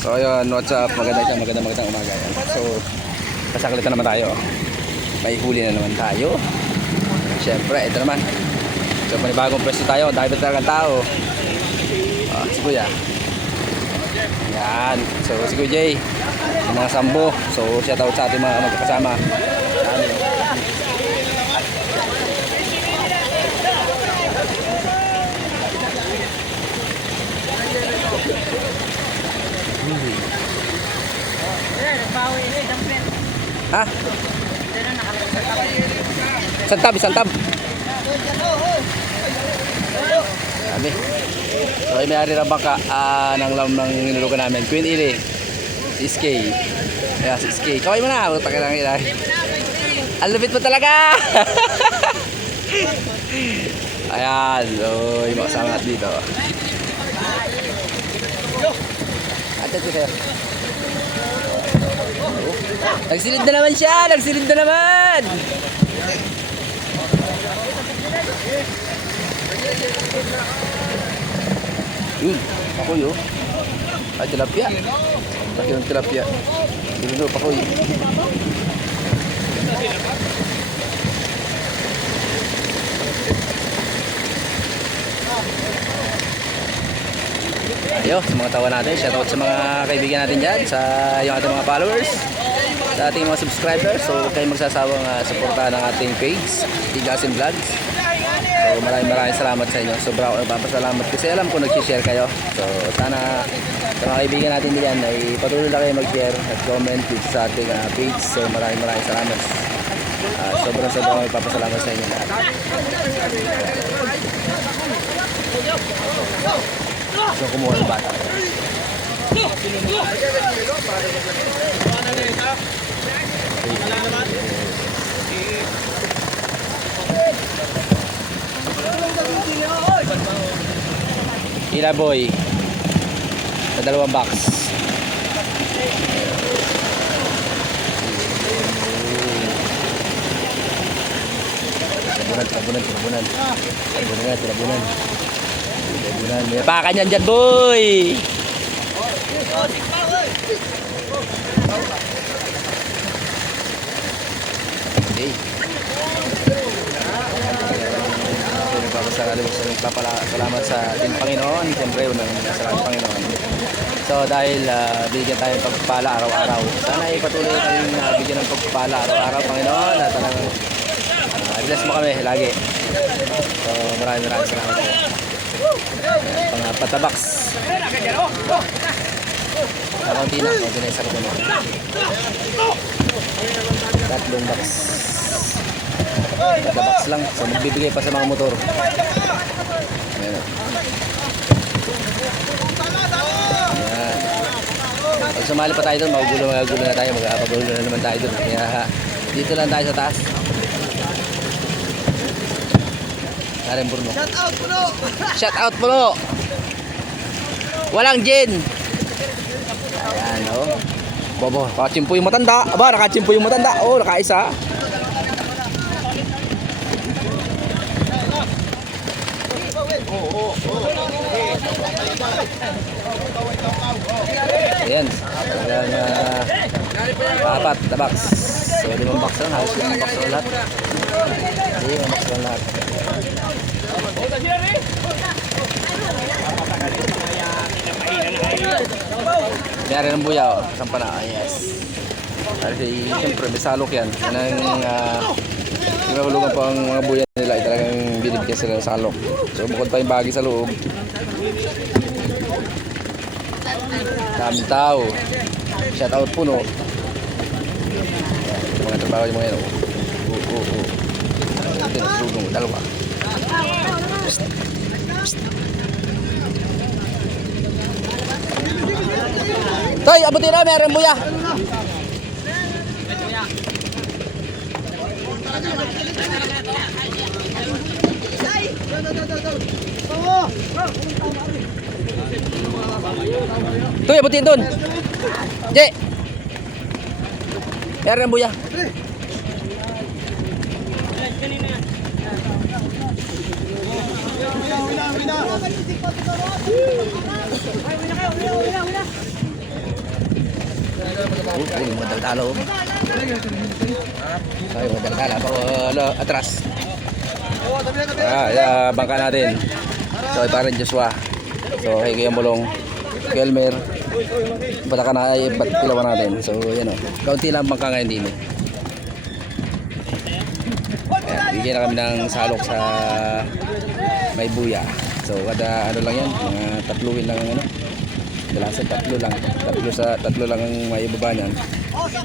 So ayun, what's up? Maganda siya, maganda magandang umaga yan. So, kasaklit na naman tayo. May huli na naman tayo. Siyempre, ito naman. So, panibagong pwesto tayo. Dahil ba talagang tao? Ah, si Kuya. Yan. So, si Kuya Jay. Mga sambo. So, shout out sa ating mga magkakasama. Yan. Ha? Santab, santab. Sabi. So, ay may-ari ng bangka ah, ng lam ng nilulugan namin. Queen Ili. Si SK. Ayan, si SK. Kaway mo na. Utang ka lang ina. Ang lupit mo talaga. Ayan. So, yung mga natin dito. Ate, ate, sir. Nagsilid na naman siya! Nagsilid na naman! Yun, pakoy oh. Ay, tilapia. Laki ng tilapia. Yun oh, pakoy. Ayo, sa mga tawa natin, shoutout sa mga kaibigan natin dyan, sa yung ating mga followers, sa ating mga subscribers. So, huwag kayong magsasawang uh, suportahan ng ating page, Tigasin Vlogs. So, maraming maraming salamat sa inyo. Sobra ako nagpapasalamat kasi alam ko nag-share kayo. So, sana sa mga kaibigan natin diyan ay patuloy lang kayo mag-share at comment dito sa ating uh, page. So, maraming maraming salamat. Uh, sobrang sobrang nagpapasalamat sa inyo. So, kumuha ng bata. Ila boy. Sa dalawang box. Tinabunan, tinabunan, tinabunan. Tinabunan tinabunan. Tinabunan. May apakan yan dyan, boy! Okay. So, nagpapasalamat sa nagpapasalamat sa ating Panginoon. Siyempre, unang sa ating Panginoon. So, dahil ah, bigyan tayo ng pagpapala araw-araw. Sana ay patuloy kayong uh, bigyan ng pagpapala araw-araw, Panginoon. At talagang uh, bless mo kami lagi. So, maraming maraming salamat po. Pang uh, patabaks. Sa konti na, konti na isang kuno. Tatlong box. Patabaks lang. So, magbibigay pa sa mga motor. Ayan. Ayan. Pag sumali pa tayo doon, magugulo magugulo na tayo. Magpapagulo na naman tayo doon. Kaya ha, dito lang tayo sa taas. Karen Bruno. Shout out puno! Shout out po! Walang gin! Ayan. Bobo, nakachimpo yung matanda. Aba, nakachimpo yung matanda. Oh, nakaisa. Ayan. Ayan, uh, apat na box. So, limang box lang. Halos limang box lang lahat. Limang box lang lahat. Nangyari ng buya, oh. Sampa na, ah, yes. Kasi siyempre may salok yan. Yan ang uh, pinahulugan po ang mga buya nila ay talagang binibigyan sila ng salok. So bukod pa yung bagi sa loob. Daming tao. Shout out po no. Yung mga trabaho yung mga yan. Oo, oo, oo. Ito, nasulong, dalawa. Toy, abutin na, meron buya. Toy, abutin doon. Je. Meron buya. Dalo-dalo. Ay, dalo-dalo. Pa, wala, atras. Ah, yeah, bangka natin. So, ay parang Joshua. So, ay kaya mulong. Kelmer. Bata ka na ay ba't tilawan natin. So, yan o. Kaunti lang bangka ngayon din eh. Ayan, bigyan na kami ng salok sa may buya. So, kada ano lang yan, mga tatluin lang ang ano. Kalasan tatlo lang. Tatlo sa tatlo lang ang may ibaba niyan.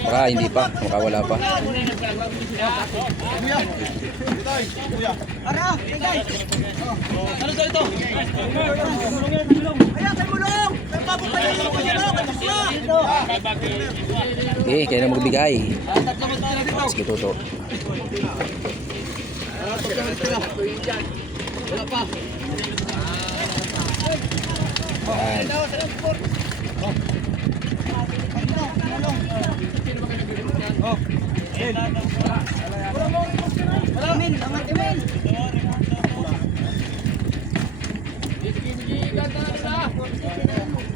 Baka hindi pa, baka wala pa. Okay, kaya na magbigay. Sige, Toto. Yan.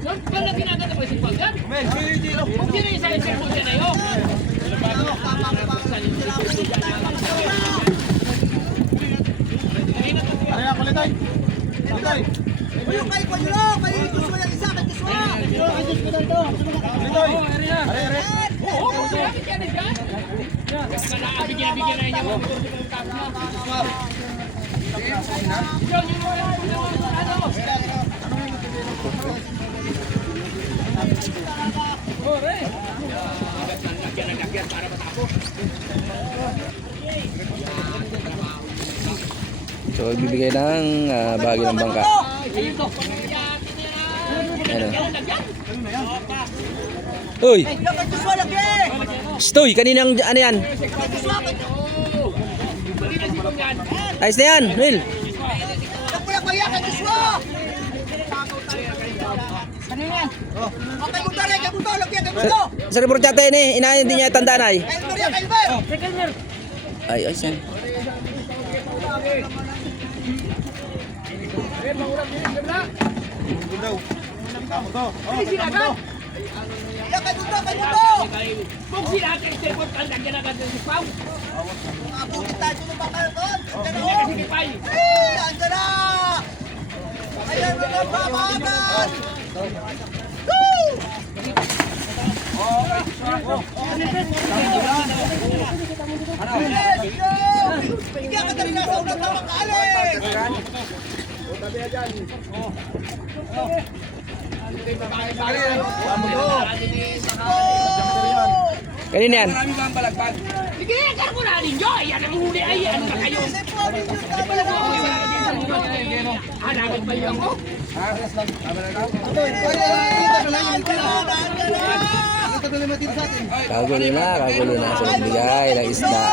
Saan pala ginaganda mo si Pagyan? Kung sino yung sa isang puti na yun? Ayun kay Panyulo, kay Joshua yung isa, kay Joshua. Kay Joshua to. Oo, kung sinabi ka na dyan. Baka naabigyan-bigyan na inyo. Yun, yun, yun, yun, ano? So, ibibigay ng ah, bahagi ng bangka. Ano? Uy! Stoy! Kanina ang ano yan? Ayos na yan, Will! Yan. Oh. Sa report natin eh, inahin din niya tandaan ay. Kay Elmer yan, kay Elmer. Ay, ayos yan. Yan, kay Buto, kay Buto. Kung sila ka isipot ka na ginaganda si Pao. Abutin tayo ng bakal doon. Hindi na, oh. Eh, andyan na. Ayan na ng pamahagan. Woo! Yes, go! Hindi ka dali nasa unang tamang kaalis. Kanina yan. Sige, karkula ninyo. Ayan ang huli. Ay, ano ba kayo? Hanagan ba yun ako? Kagulo na, kagulo na. So, bigay ng isda.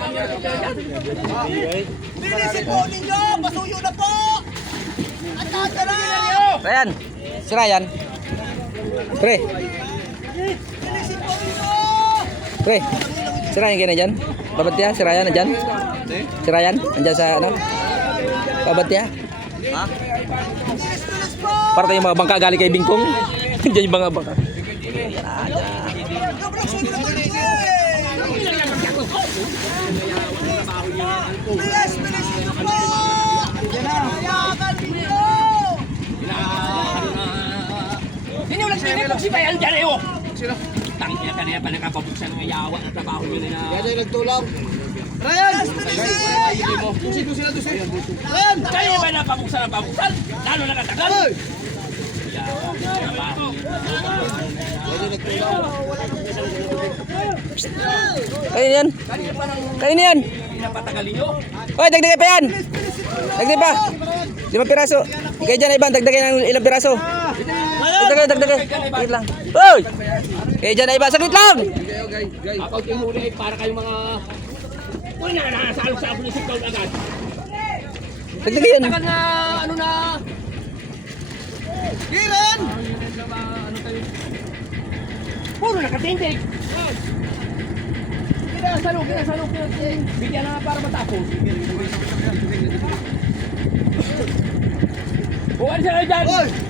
Ayan. Bilisin po ninyo! Pasuyo na po! At nasa na! Ryan! Si Ryan! Pre! Bilisin po ninyo! Pre! Si Ryan kaya na dyan? Babat niya? Si Ryan nandyan? Si Ryan? Nandyan sa ano? Babat niya? Bilis, bilis po! Para tayong mga bangka galing kay Bingkong. Diyan yung mga bangka. Sobrang suyo na po ninyo eh! Bilis, bilisin niyo po! Hayagan ninyo! Sinin po si Bayan dyan eh, oh? Sino? Tangina ka na yan, panakapabuksan ng yawa na trabaho nyo na na. Bilis, bilisin! Kayo ba na pabuksan ang pabuksan? Lalo na katagal? Kainin yan. Kainin yan. Hoy, dagdagan pa yan. Dagdagan pa. Lima piraso. Ikay dyan, Iban. Dagdagan ng ilang piraso. Dagdagan, dagdagan. Saglit lang. Hoy! Ikay dyan, Iban. Saglit lang. Ako yung huli ay para kayong mga... Uy, na nakasalo sa ako ni Sikaw agad. Dagdagan yan. Tagal na, ano na... Kiran! Puro nakatindig. Kinasalo, kinasalo, kinasalo. Bigyan na nga para matapos. Buwan siya kayo dyan. dyan.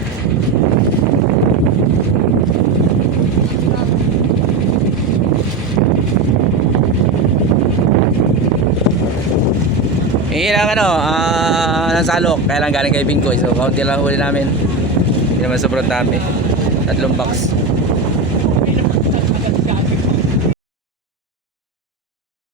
Hingi lang ano, ah, ng salok. Kaya lang galing kay Bingoy. So, kaunti lang huli namin. Hindi naman sobrang dami. Tatlong box.